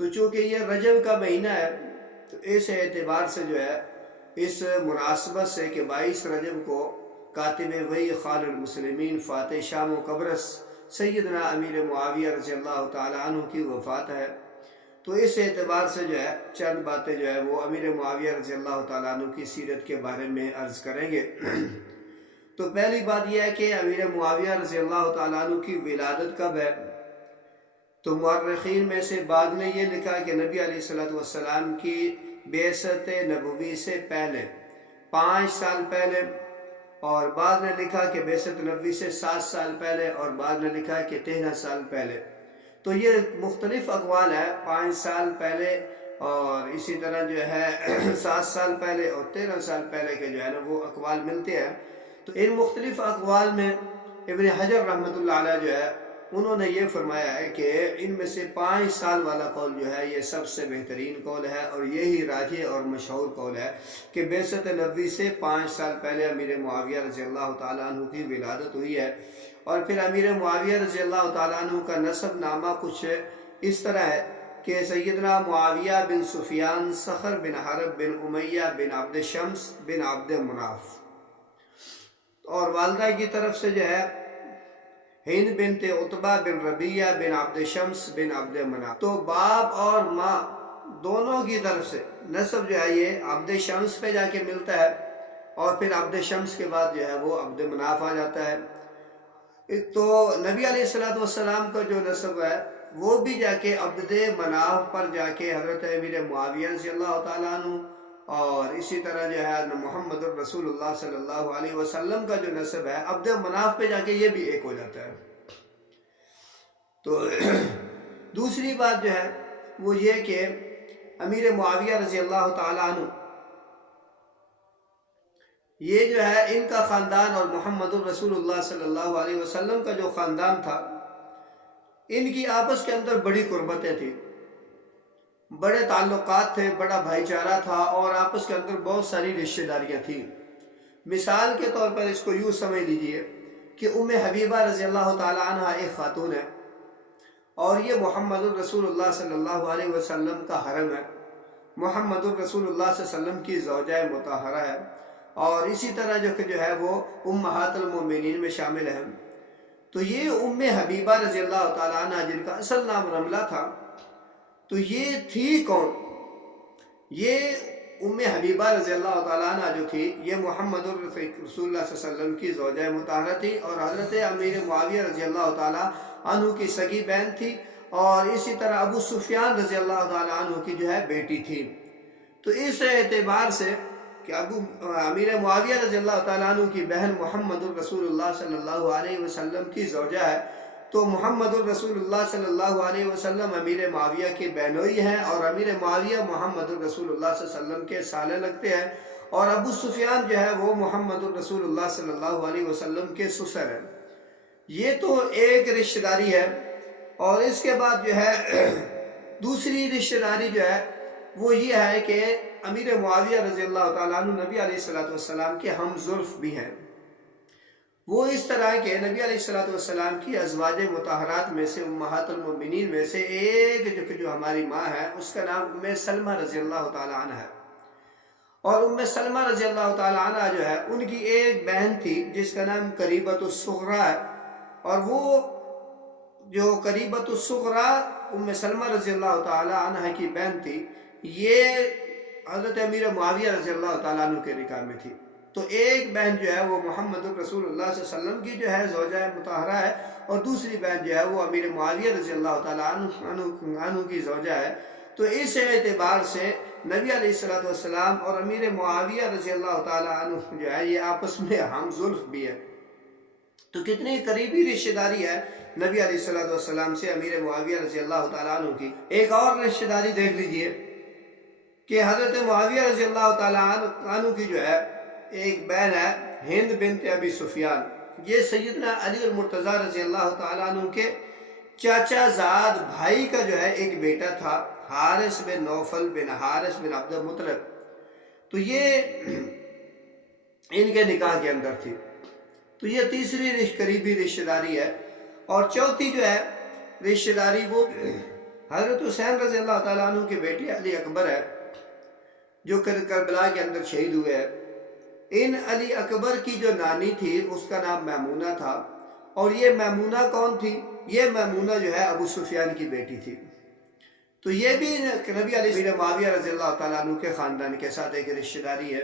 تو چونکہ یہ رجب کا مہینہ ہے تو اس اعتبار سے جو ہے اس مناسبت سے کہ 22 رجب کو کاتب وحی خال المسلمین فاتح شام و قبرص سیدنا امیر معاویہ رضی اللہ تعالیٰ عنہ کی وفات ہے، تو اس اعتبار سے جو ہے چند باتیں جو ہے وہ امیر معاویہ رضی اللہ تعالیٰ عنہ کی سیرت کے بارے میں عرض کریں گے۔ تو پہلی بات یہ ہے کہ امیر معاویہ رضی اللہ تعالیٰ عنہ کی ولادت کب ہے؟ تو مورخین میں سے بعض نے یہ لکھا کہ نبی علیہ السلام کی بعثت نبوی سے پہلے 5 سال پہلے، اور بعض نے لکھا کہ بعثت نبوی سے 7 سال پہلے، اور بعض نے لکھا کہ 13 سال پہلے۔ تو یہ مختلف اقوال ہے، 5 سال پہلے اور اسی طرح جو ہے 7 سال پہلے اور 13 سال پہلے کے جو ہے نا وہ اقوال ملتے ہیں۔ تو ان مختلف اقوال میں ابن حجر رحمۃ اللہ علیہ جو ہے انہوں نے یہ فرمایا ہے کہ ان میں سے 5 سال والا قول جو ہے یہ سب سے بہترین قول ہے، اور یہی راجح اور مشہور قول ہے کہ بعثت نبوی سے 5 سال پہلے امیر معاویہ رضی اللہ تعالیٰ عنہ کی ولادت ہوئی ہے۔ اور پھر امیر معاویہ رضی اللہ تعالیٰ عنہ کا نسب نامہ کچھ اس طرح ہے کہ سیدنا معاویہ بن سفیان صخر بن حرب بن امیہ بن عبد شمس بن عبد مناف، اور والدہ کی طرف سے جو ہے ہند بنت عتبہ بن ربیہ بن عبد شمس بن عبد مناف۔ تو باپ اور ماں دونوں کی طرف سے نسب جو ہے یہ عبد شمس پہ جا کے ملتا ہے، اور پھر عبد شمس کے بعد جو ہے وہ عبد مناف آ جاتا ہے۔ تو نبی علیہ السلام کا جو نسب ہے وہ بھی جا کے عبد مناف پر جا کے حضرت امیر معاویہ رضی اللہ تعالیٰ عنہ، اور اسی طرح جو ہے محمد الرسول اللہ صلی اللہ علیہ وسلم کا جو نسب ہے عبد مناف پہ جا کے یہ بھی ایک ہو جاتا ہے۔ تو دوسری بات جو ہے وہ یہ کہ امیر معاویہ رضی اللہ تعالیٰ عنہ یہ جو ہے ان کا خاندان اور محمد الرسول اللہ صلی اللہ علیہ وسلم کا جو خاندان تھا ان کی آپس کے اندر بڑی قربتیں تھیں، بڑے تعلقات تھے، بڑا بھائی چارہ تھا، اور آپس کے اندر بہت ساری رشتہ داریاں تھیں۔ مثال کے طور پر اس کو یوں سمجھ لیجئے کہ ام حبیبہ رضی اللہ تعالیٰ عنہ ایک خاتون ہے، اور یہ محمد الرسول اللہ صلی اللہ علیہ وسلم کا حرم ہے، محمد الرسول اللہ صلی اللہ علیہ وسلم کی زوجہ مطہرہ ہے، اور اسی طرح جو ہے وہ امہات المومنین میں شامل ہیں۔ تو یہ ام حبیبہ رضی اللہ تعالیٰ عنہ جن کا اصل نام رملہ تھا، تو یہ تھی کون؟ یہ ام حبیبہ رضی اللہ تعالیٰ عنہ جو تھی یہ محمد الرسول اللہ صلی اللہ علیہ وسلم کی زوجہ مطہرہ تھی، اور حضرت امیر معاویہ رضی اللہ تعالیٰ عنہ کی سگی بہن تھی، اور اسی طرح ابو سفیان رضی اللہ تعالیٰ عنہ کی جو ہے بیٹی تھی۔ تو اس اعتبار سے کہ امیر معاویہ رضی اللہ تعالیٰ عنہ کی بہن محمد الرسول اللہ صلی اللہ علیہ وسلم کی زوجہ ہے، تو محمد الرسول اللہ صلی اللہ علیہ وسلم امیر معاویہ کے بہنوئی ہیں، اور امیر معاویہ محمد الرسول اللہ صلی اللہ علیہ وسلم کے سالے لگتے ہیں، اور ابو سفیان جو ہے وہ محمد الرسول اللہ صلی اللہ علیہ وسلم کے سسر ہیں۔ یہ تو ایک رشتہ داری ہے، اور اس کے بعد جو ہے دوسری رشتہ داری جو ہے وہ یہ ہے کہ امیر معاویہ رضی اللہ تعالیٰ عنہ نبی علیہ السلام کے ہم زلف بھی ہیں۔ وہ اس طرح کے نبی علیہ السلام کی ازواج مطہرات میں سے امہات المؤمنین میں سے ایک جو ہماری ماں ہے اس کا نام ام سلمہ رضی اللہ تعالیٰ عنہ ہے، اور ام سلمہ رضی اللہ تعالیٰ عنہ جو ہے ان کی ایک بہن تھی جس کا نام قریبۃ الصغریٰ ہے، اور وہ جو قریبۃ الصغریٰ ام سلمہ رضی اللہ تعالیٰ عنہ کی بہن تھی یہ حضرت امیر معاویہ رضی اللہ تعالیٰ عنہ کے نکاح میں تھی۔ تو ایک بہن جو ہے وہ محمد الرسول اللہ صلی اللہ علیہ وسلم کی جو ہے زوجہ مطہرہ ہے، اور دوسری بہن جو ہے وہ امیر معاویہ رضی اللہ تعالیٰ عنہ کی زوجہ ہے۔ تو اس اعتبار سے نبی علیہ السلام اور امیر معاویہ رضی اللہ تعالیٰ عنہ جو ہے یہ آپس میں ہم زلف بھی ہے۔ تو کتنی قریبی رشتہ داری ہے نبی علیہ السلام سے امیر معاویہ رضی اللہ تعالیٰ عنہ کی۔ ایک اور رشتہ داری دیکھ لیجئے کہ حضرت معاویہ رضی اللہ تعالیٰ عنہ کی جو ہے ایک بہن ہے ہند بنت ابی سفیان، یہ سیدنا علی المرتضیٰ رضی اللہ تعالیٰ عنہ کے چاچا زاد بھائی کا جو ہے ایک بیٹا تھا حارث بن نوفل بن حارث بن عبد المطلب، تو یہ ان کے نکاح کے اندر تھی۔ تو یہ تیسری قریبی رشتہ داری ہے، اور چوتھی جو ہے رشتہ داری وہ حضرت حسین رضی اللہ تعالیٰ عنہ کے بیٹے علی اکبر ہے جو کربلا کے اندر شہید ہوئے ہیں. ان علی اکبر کی جو نانی تھی اس کا نام میمونہ تھا. اور یہ میمونہ کون تھی؟ یہ میمونہ جو ہے ابو سفیان کی بیٹی تھی. تو یہ بھی نبی علیہ معاویہ رضی اللہ تعالیٰ عنہ کے خاندان کے ساتھ ایک رشتہ داری ہے.